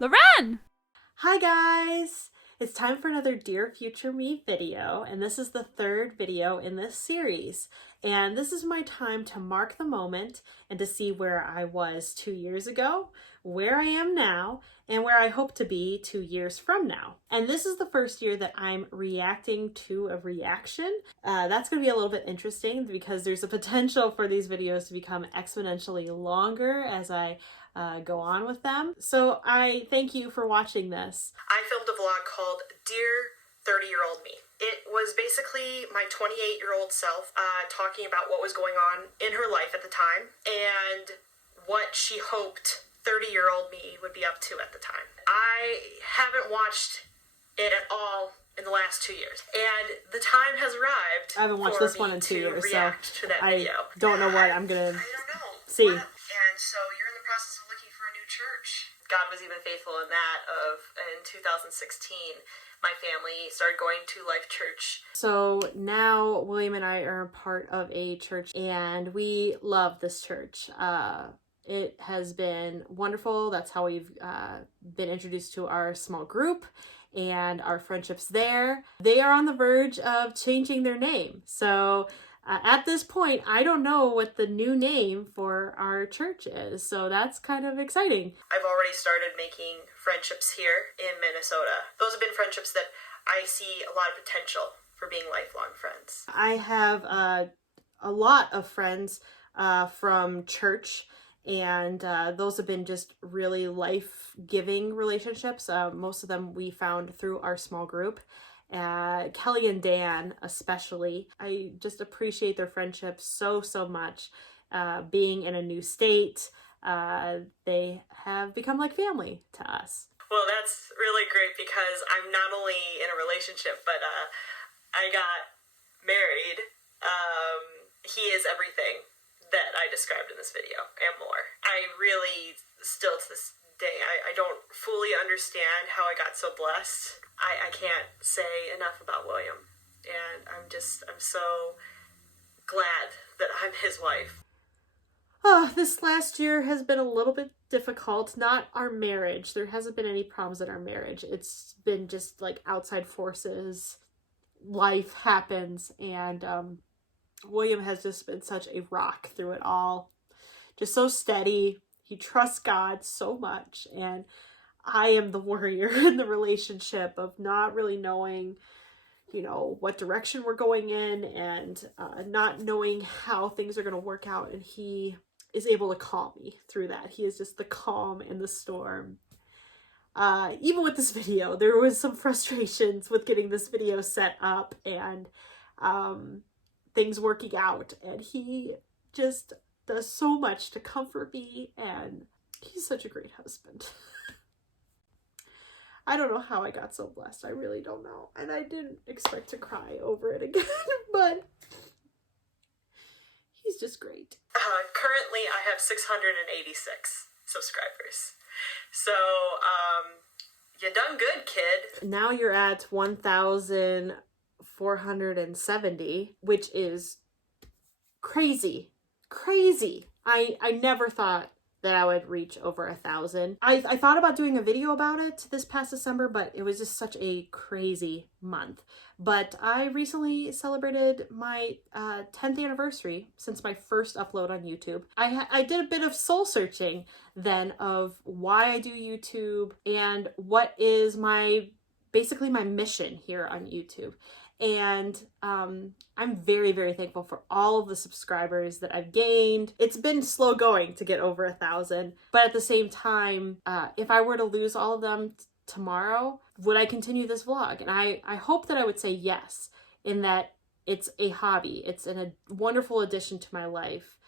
Loren! Hi guys! It's time for another Dear Future Me video, and this is the third video in this series. And this is my time to mark the moment and to see where I was 2 years ago, where I am now, and where I hope to be 2 years from now. And this is the first year that I'm reacting to a reaction. That's going to be a little bit interesting because there's a potential for these videos to become exponentially longer as I go on with them. So I thank you for watching this. I filmed a vlog called Dear 30-Year-Old Me. It was basically my 28-year-old self talking about what was going on in her life at the time and what she hoped 30-year-old me would be up to at the time. I haven't watched it at all in the last 2 years, and the time has arrived. I haven't watched this one in 2 years, so to that I video. don't know what I'm gonna I don't know. see. And so you're in the process of looking for a new church. God was even faithful in that in 2016, my family started going to Life Church. So now William and I are a part of a church and we love this church. It has been wonderful. That's how we've been introduced to our small group and our friendships there. They are on the verge of changing their name. So at this point, I don't know what the new name for our church is, so that's kind of exciting. I've already started making friendships here in Minnesota. Those have been friendships that I see a lot of potential for being lifelong friends. I have a lot of friends from church, and those have been just really life-giving relationships. Most of them we found through our small group. Kelly and Dan especially. I just appreciate their friendship so much. Being in a new state, they have become like family to us. Well, that's really great because I'm not only in a relationship, but I got married. He is everything that I described in this video and more. I really, still to this day, I don't fully understand how I got so blessed. I can't say enough about William, and I'm so glad that I'm his wife. This last year has been a little bit difficult. Not our marriage. There hasn't been any problems in our marriage. It's been just like outside forces. Life happens, and William has just been such a rock through it all. Just so steady. He trusts God so much, and I am the warrior in the relationship of not really knowing, what direction we're going in and not knowing how things are going to work out. And he is able to calm me through that. He is just the calm in the storm. Even with this video, there was some frustrations with getting this video set up and things working out. And he just does so much to comfort me, and he's such a great husband. I don't know how I got so blessed. I really don't know. And I didn't expect to cry over it again, but he's just great. Currently, I have 686 subscribers. So, you done good, kid. Now you're at 1,470, which is crazy. Crazy. I never thought that I would reach over 1,000. I thought about doing a video about it this past December, but it was just such a crazy month. But I recently celebrated my 10th anniversary since my first upload on YouTube. I did a bit of soul searching then of why I do YouTube and what is basically my mission here on YouTube. And I'm very thankful for all of the subscribers that I've gained. It's been slow going to get over 1,000, but at the same time, if I were to lose all of them tomorrow, would I continue this vlog? And I hope that I would say yes, in that it's a hobby. It's a wonderful addition to my life,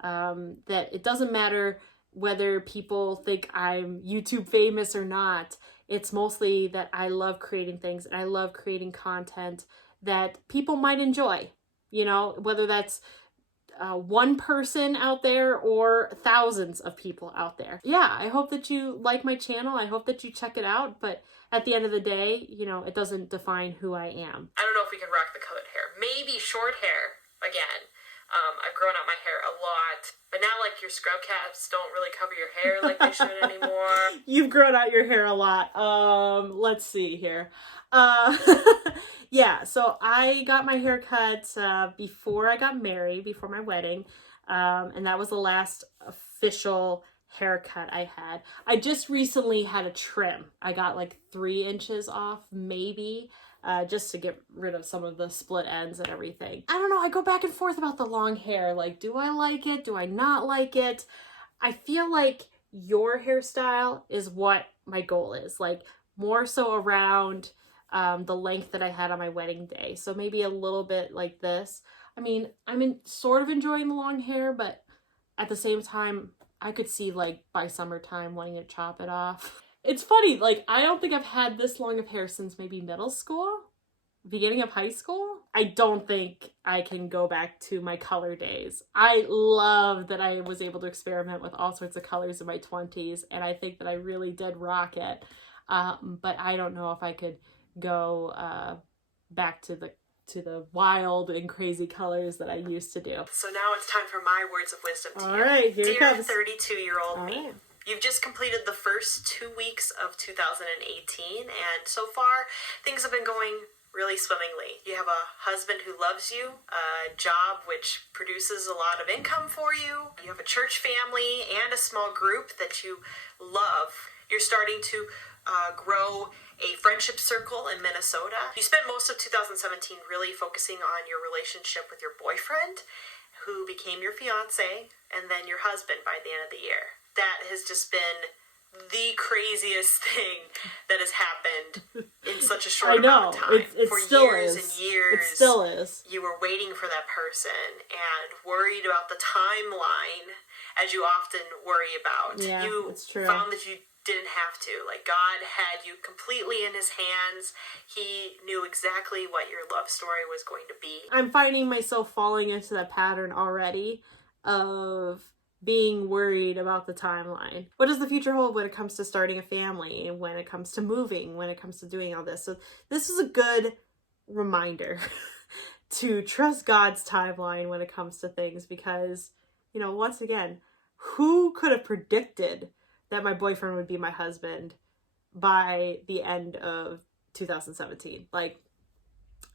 that it doesn't matter whether people think I'm YouTube famous or not. It's mostly that I love creating things and I love creating content that people might enjoy, whether that's one person out there or thousands of people out there. Yeah, I hope that you like my channel. I hope that you check it out. But at the end of the day, it doesn't define who I am. I don't know if we can rock the colored hair. Maybe short hair again. I've grown out my hair a lot, but now like your scrub caps don't really cover your hair like they should anymore. You've grown out your hair a lot. Let's see here. Uh, yeah, so I got my hair cut before I got married, before my wedding. And that was the last official haircut I had. I just recently had a trim. I got like 3 inches off, maybe, just to get rid of some of the split ends and everything. I don't know, I go back and forth about the long hair. Like, do I like it? Do I not like it? I feel like your hairstyle is what my goal is. Like, more so around the length that I had on my wedding day. So maybe a little bit like this. I mean, sort of enjoying the long hair, but at the same time, I could see like by summertime wanting to chop it off. It's funny, like I don't think I've had this long of hair since maybe middle school, beginning of high school. I don't think I can go back to my color days. I love that I was able to experiment with all sorts of colors in my 20s, and I think that I really did rock it. But I don't know if I could go back to the wild and crazy colors that I used to do. So now it's time for my words of wisdom to you. All right, here it Dear comes. 32-year-old me. Right. You've just completed the first 2 weeks of 2018, and so far things have been going really swimmingly. You have a husband who loves you, a job which produces a lot of income for you, you have a church family and a small group that you love. You're starting to grow a friendship circle in Minnesota. You spent most of 2017 really focusing on your relationship with your boyfriend, who became your fiance, and then your husband by the end of the year. That has just been the craziest thing that has happened in such a short amount of time. It For still years is. and years, It still is. you were waiting for that person and worried about the timeline, as you often worry about. Yeah, you it's true. found that you didn't have to. Like, God had you completely in his hands. He knew exactly what your love story was going to be. I'm finding myself falling into that pattern already of being worried about the timeline. What does the future hold when it comes to starting a family, when it comes to moving, when it comes to doing all this? So this is a good reminder to trust God's timeline when it comes to things, because, you know, once again, who could have predicted that my boyfriend would be my husband by the end of 2017? Like,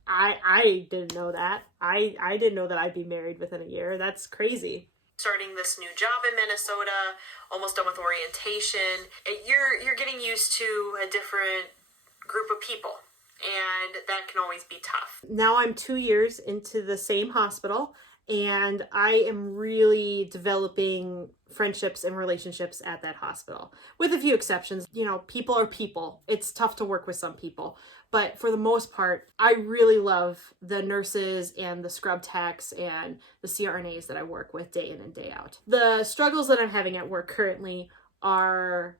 I didn't know that. I didn't know that I'd be married within a year. That's crazy. Starting this new job in Minnesota, almost done with orientation. You're getting used to a different group of people, and that can always be tough. Now I'm 2 years into the same hospital, and I am really developing friendships and relationships at that hospital, with a few exceptions. You know, people are people. It's tough to work with some people. But for the most part, I really love the nurses and the scrub techs and the CRNAs that I work with day in and day out. The struggles that I'm having at work currently are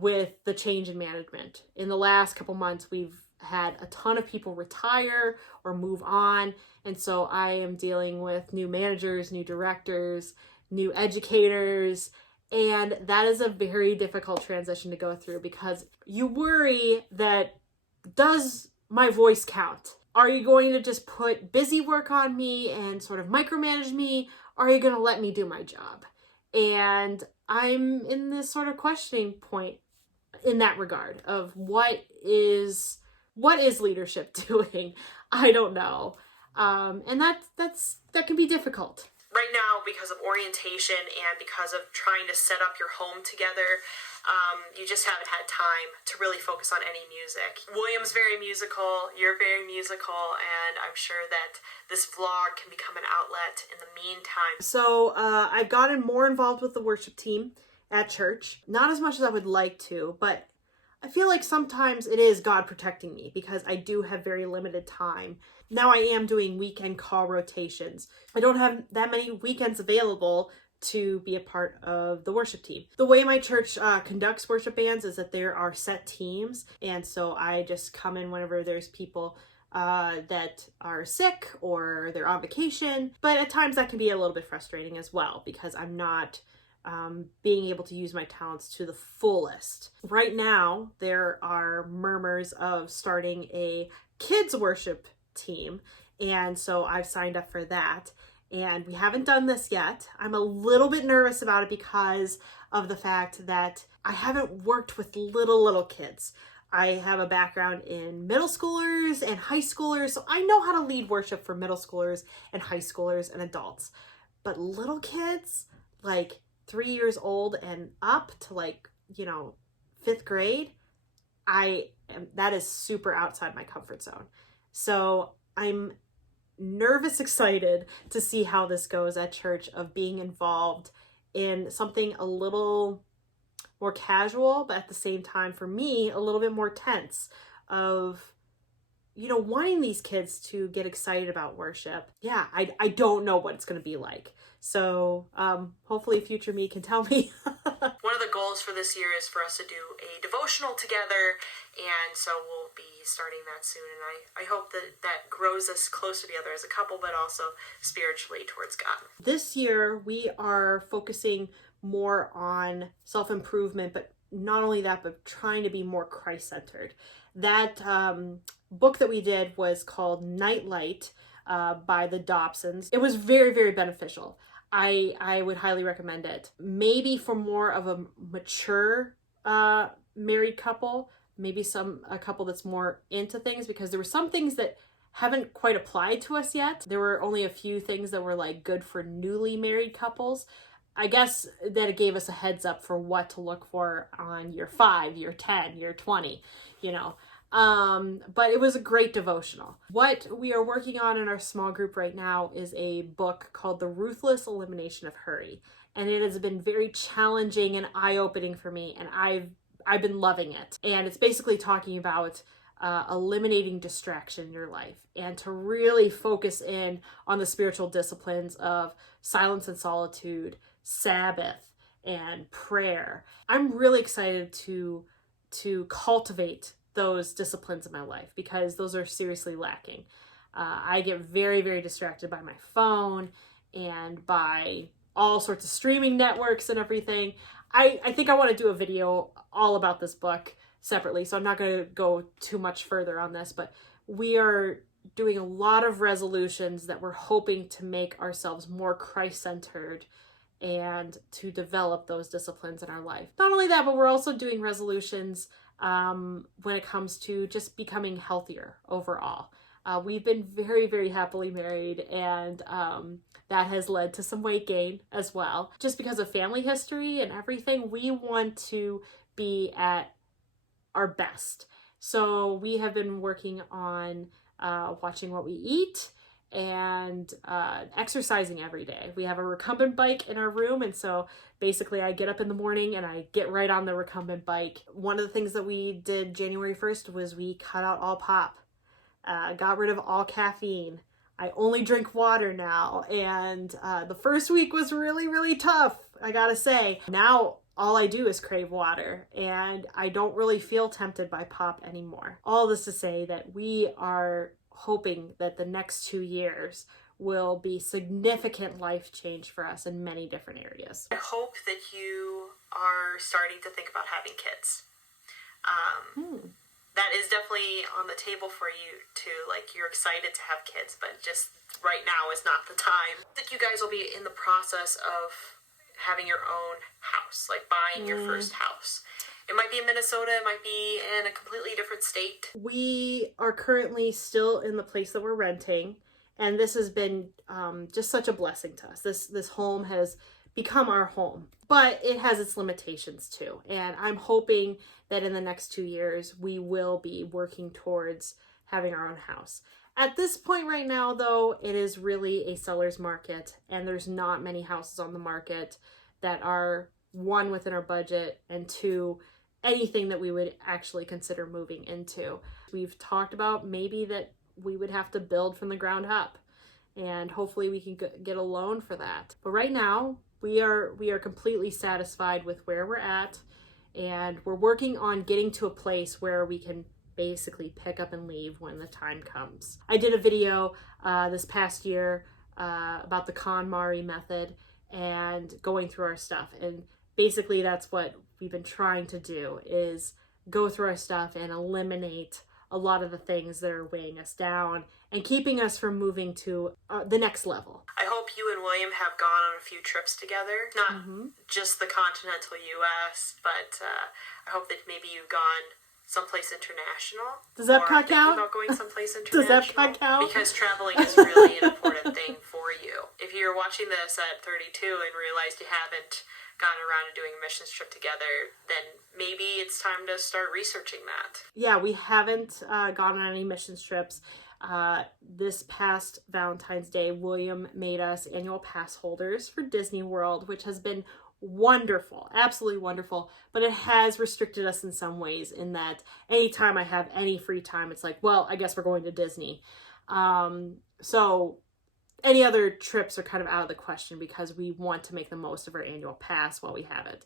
with the change in management. In the last couple months, we've had a ton of people retire or move on. And so I am dealing with new managers, new directors, new educators. And that is a very difficult transition to go through, because you worry that, does my voice count? Are you going to just put busy work on me and sort of micromanage me? Or are you going to let me do my job? And I'm in this sort of questioning point in that regard of what is leadership doing? I don't know. And that can be difficult. Right now, because of orientation and because of trying to set up your home together, you just haven't had time to really focus on any music. William's very musical, you're very musical, and I'm sure that this vlog can become an outlet in the meantime. So I've gotten more involved with the worship team at church. Not as much as I would like to, but I feel like sometimes it is God protecting me, because I do have very limited time. Now I am doing weekend call rotations. I don't have that many weekends available to be a part of the worship team. The way my church conducts worship bands is that there are set teams, and so I just come in whenever there's people that are sick or they're on vacation. But at times that can be a little bit frustrating as well, because I'm not being able to use my talents to the fullest. Right now, there are murmurs of starting a kids worship team, and so I've signed up for that. And we haven't done this yet. I'm a little bit nervous about it because of the fact that I haven't worked with little kids. I have a background in middle schoolers and high schoolers, so I know how to lead worship for middle schoolers and high schoolers and adults. But little kids, like 3 years old and up to like, 5th grade, that is super outside my comfort zone. So I'm nervous excited to see how this goes at church, of being involved in something a little more casual, but at the same time, for me, a little bit more tense, of wanting these kids to get excited about worship. Yeah, I don't know what it's going to be like. So hopefully future me can tell me. One of the goals for this year is for us to do a devotional together, and so we'll be starting that soon, and I hope that grows us closer together as a couple, but also spiritually towards God. This year we are focusing more on self-improvement, but not only that, but trying to be more Christ-centered. That book that we did was called Nightlight by the Dobsons. It was very, very beneficial. I would highly recommend it. Maybe for more of a mature married couple, maybe a couple that's more into things, because there were some things that haven't quite applied to us yet. There were only a few things that were like good for newly married couples. I guess that it gave us a heads up for what to look for on year 5, year 10, year 20, but it was a great devotional. What we are working on in our small group right now is a book called The Ruthless Elimination of Hurry. And it has been very challenging and eye-opening for me, and I've been loving it. And it's basically talking about eliminating distraction in your life, and to really focus in on the spiritual disciplines of silence and solitude, Sabbath, and prayer. I'm really excited to cultivate those disciplines in my life, because those are seriously lacking. I get very, very distracted by my phone and by all sorts of streaming networks and everything. I think I want to do a video all about this book separately, so I'm not going to go too much further on this, but we are doing a lot of resolutions that we're hoping to make ourselves more Christ-centered and to develop those disciplines in our life. Not only that, but we're also doing resolutions when it comes to just becoming healthier overall. We've been very, very happily married, and that has led to some weight gain as well. Just because of family history and everything, we want to be at our best. So we have been working on watching what we eat and exercising every day. We have a recumbent bike in our room, and so basically I get up in the morning and I get right on the recumbent bike. One of the things that we did January 1st was we cut out all pop, got rid of all caffeine. I only drink water now, and the first week was really, really tough, I gotta say. Now all I do is crave water, and I don't really feel tempted by pop anymore. All this to say that we are hoping that the next 2 years will be significant life change for us in many different areas. I hope that you are starting to think about having kids. That is definitely on the table for you too. Like, you're excited to have kids, but just right now is not the time. That you guys will be in the process of having your own house, like buying your first house. It might be in Minnesota, it might be in a completely different state. We are currently still in the place that we're renting, and this has been just such a blessing to us. This home has become our home, but it has its limitations too. And I'm hoping that in the next 2 years, we will be working towards having our own house. At this point right now, though, it is really a seller's market, and there's not many houses on the market that are, one, within our budget, and two, anything that we would actually consider moving into. We've talked about maybe that we would have to build from the ground up, and hopefully we can get a loan for that. But right now, we are completely satisfied with where we're at, and we're working on getting to a place where we can basically pick up and leave when the time comes. I did a video this past year about the KonMari method and going through our stuff, and basically that's what we've been trying to do, is go through our stuff and eliminate a lot of the things that are weighing us down and keeping us from moving to the next level. I hope hope you and William have gone on a few trips together. Not just the continental U.S., but I hope that maybe you've gone someplace international. Does Epcot count? About going someplace international. Does Epcot count? Because traveling is really an important thing for you. If you're watching this at 32 and realized you haven't gone around and doing a missions trip together, then maybe it's time to start researching that. Yeah, we haven't gone on any missions trips. This past Valentine's Day, William made us annual pass holders for Disney World, which has been wonderful, absolutely wonderful, but it has restricted us in some ways in that anytime I have any free time, it's like, well, I guess we're going to Disney. So any other trips are kind of out of the question because we want to make the most of our annual pass while we have it.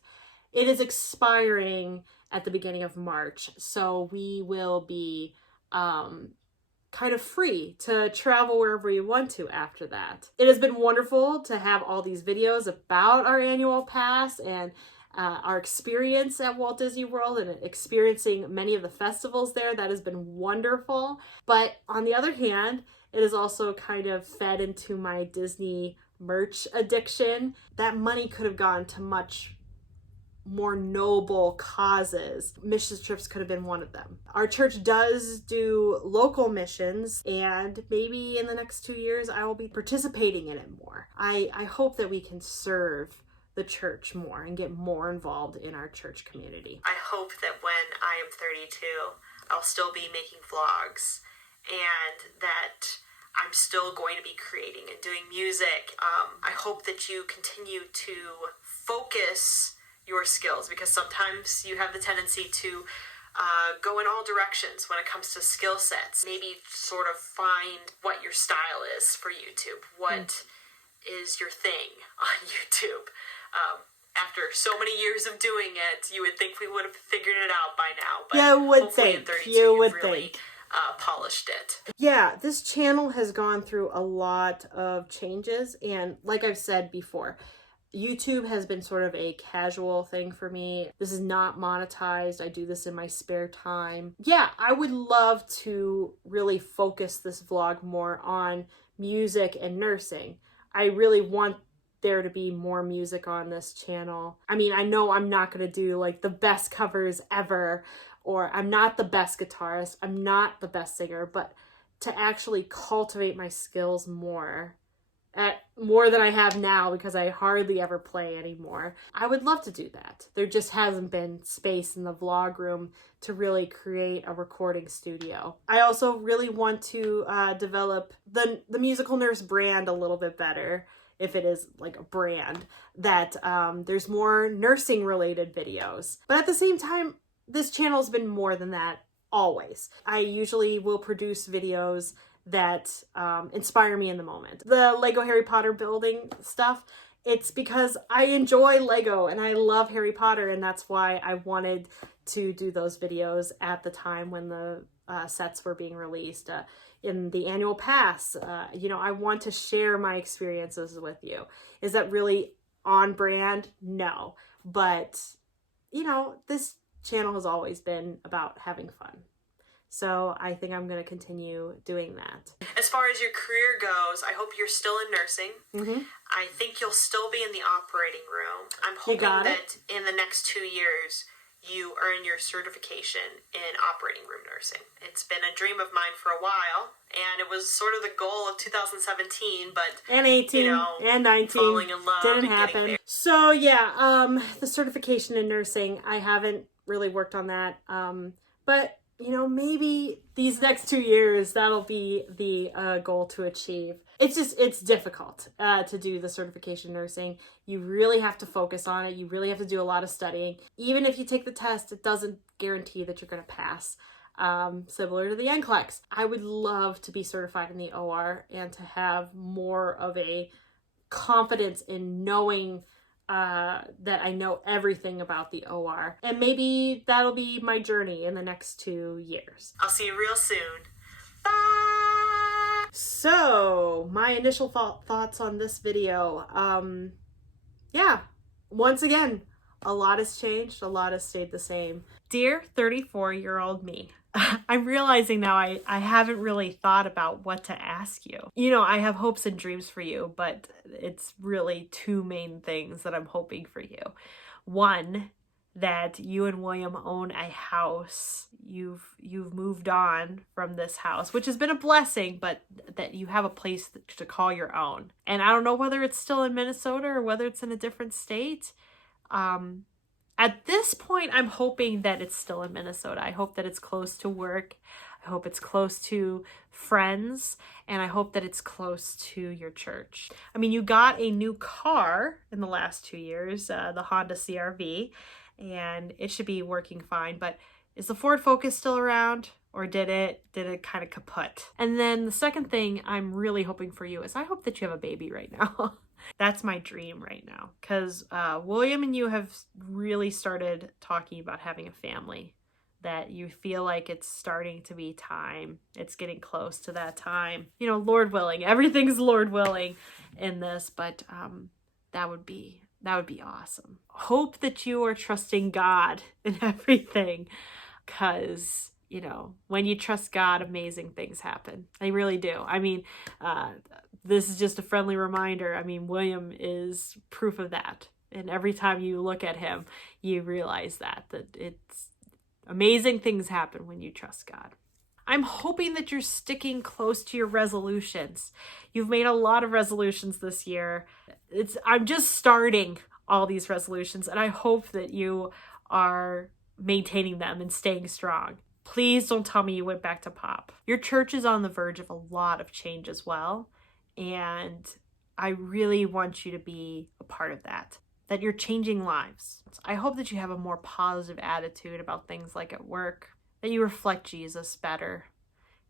It is expiring at the beginning of March, so we will be kind of free to travel wherever we want to after that. It has been wonderful to have all these videos about our annual pass and our experience at Walt Disney World and experiencing many of the festivals there. That has been wonderful. But on the other hand, it has also kind of fed into my Disney merch addiction. That money could have gone to much more noble causes. Missions trips could have been one of them. Our church does do local missions, and maybe in the next 2 years I will be participating in it more. I hope that we can serve the church more and get more involved in our church community. I hope that when I am 32, I'll still be making vlogs and that I'm still going to be creating and doing music. I hope that you continue to focus your skills, because sometimes you have the tendency to go in all directions when it comes to skill sets. Maybe sort of find what your style is for YouTube. What is your thing on YouTube? After so many years of doing it, you would think we would have figured it out by now. But you would think. You would think. Polished it. Yeah, this channel has gone through a lot of changes, and like I've said before, YouTube has been sort of a casual thing for me. This is not monetized. I do this in my spare time. Yeah, I would love to really focus this vlog more on music and nursing. I really want there to be more music on this channel. I mean, I know I'm not going to do like the best covers ever, or I'm not the best guitarist, I'm not the best singer, but to actually cultivate my skills more than I have now, because I hardly ever play anymore. I would love to do that. There just hasn't been space in the vlog room to really create a recording studio. I also really want to develop the Musical Nurse brand a little bit better, if it is like a brand, that there's more nursing related videos. But at the same time, this channel has been more than that always. I usually will produce videos that inspire me in the moment. The Lego Harry Potter building stuff, it's because I enjoy Lego and I love Harry Potter, and that's why I wanted to do those videos at the time when the sets were being released. In the annual pass, I want to share my experiences with you. Is that really on brand? No. But, this channel has always been about having fun. So I think I'm going to continue doing that. As far as your career goes, I hope you're still in nursing. I think you'll still be in the operating room. I'm hoping that in the next 2 years, you earn your certification in operating room nursing. It's been a dream of mine for a while, and it was sort of the goal of 2017, but... And 18, and 19. Falling in love didn't happen. So yeah, the certification in nursing, I haven't really worked on that. But... maybe these next 2 years, that'll be the goal to achieve. It's difficult to do the certification nursing. You really have to focus on it. You really have to do a lot of studying. Even if you take the test, it doesn't guarantee that you're going to pass. Similar to the NCLEX. I would love to be certified in the OR and to have more of a confidence in knowing that I know everything about the OR. And maybe that'll be my journey in the next 2 years. I'll see you real soon. Bye! So, my initial thoughts on this video. Yeah, once again, a lot has changed, a lot has stayed the same. Dear 34-year-old me, I'm realizing now I haven't really thought about what to ask you. You know, I have hopes and dreams for you, but it's really two main things that I'm hoping for you. One, that you and William own a house. You've moved on from this house, which has been a blessing, but that you have a place to call your own. And I don't know whether it's still in Minnesota or whether it's in a different state. At this point, I'm hoping that it's still in Minnesota. I hope that it's close to work. I hope it's close to friends. And I hope that it's close to your church. I mean, you got a new car in the last 2 years, the Honda CR-V, and it should be working fine. But is the Ford Focus still around? Or did it kind of kaput? And then the second thing I'm really hoping for you is I hope that you have a baby right now. That's my dream right now. Because William and you have really started talking about having a family. That you feel like it's starting to be time. It's getting close to that time. You know, Lord willing. Everything's Lord willing in this. But that would be awesome. Hope that you are trusting God in everything. Because, you know, when you trust God, amazing things happen. They really do. I mean, this is just a friendly reminder. I mean, William is proof of that. And every time you look at him, you realize that it's amazing things happen when you trust God. I'm hoping that you're sticking close to your resolutions. You've made a lot of resolutions this year. I'm just starting all these resolutions, and I hope that you are maintaining them and staying strong. Please don't tell me you went back to pop. Your church is on the verge of a lot of change as well, and I really want you to be a part of that you're changing lives. I hope that you have a more positive attitude about things like at work, that you reflect Jesus better.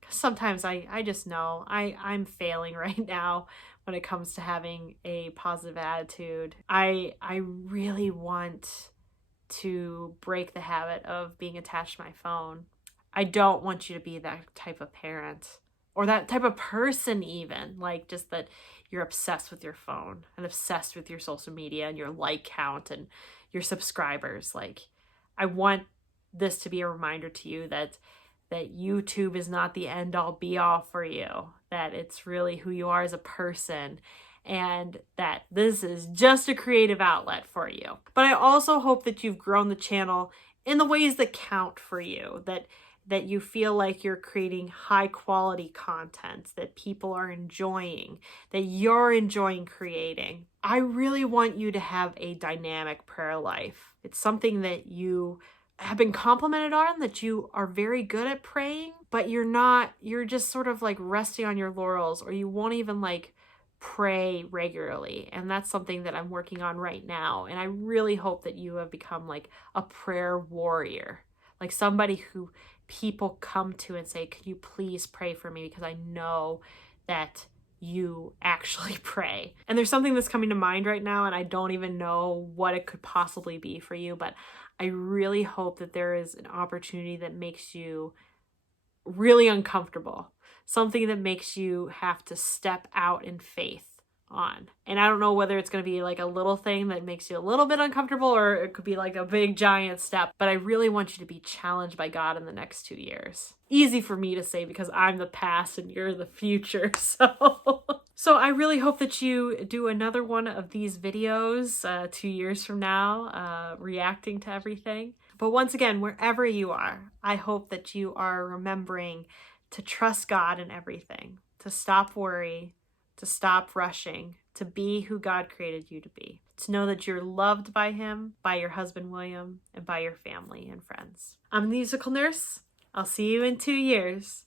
Because sometimes I just know I'm failing right now when it comes to having a positive attitude. I really want to break the habit of being attached to my phone. I don't want you to be that type of parent or that type of person even, like just that you're obsessed with your phone and obsessed with your social media and your like count and your subscribers. Like, I want this to be a reminder to you that YouTube is not the end all be all for you, that it's really who you are as a person, and that this is just a creative outlet for you. But I also hope that you've grown the channel in the ways that count for you, that you feel like you're creating high quality content that people are enjoying, that you're enjoying creating. I really want you to have a dynamic prayer life. It's something that you have been complimented on, that you are very good at praying, but you're just sort of like resting on your laurels, or you won't even like pray regularly. And that's something that I'm working on right now. And I really hope that you have become like a prayer warrior, like somebody who people come to and say, can you please pray for me? Because I know that you actually pray. And there's something that's coming to mind right now, and I don't even know what it could possibly be for you, but I really hope that there is an opportunity that makes you really uncomfortable, something that makes you have to step out in faith on. And I don't know whether it's going to be like a little thing that makes you a little bit uncomfortable, or it could be like a big giant step, but I really want you to be challenged by God in the next 2 years. Easy for me to say because I'm the past and you're the future. So I really hope that you do another one of these videos 2 years from now, reacting to everything. But once again, wherever you are, I hope that you are remembering to trust God in everything, to stop worry, to stop rushing, to be who God created you to be, to know that you're loved by Him, by your husband, William, and by your family and friends. I'm the Musical Nurse. I'll see you in 2 years.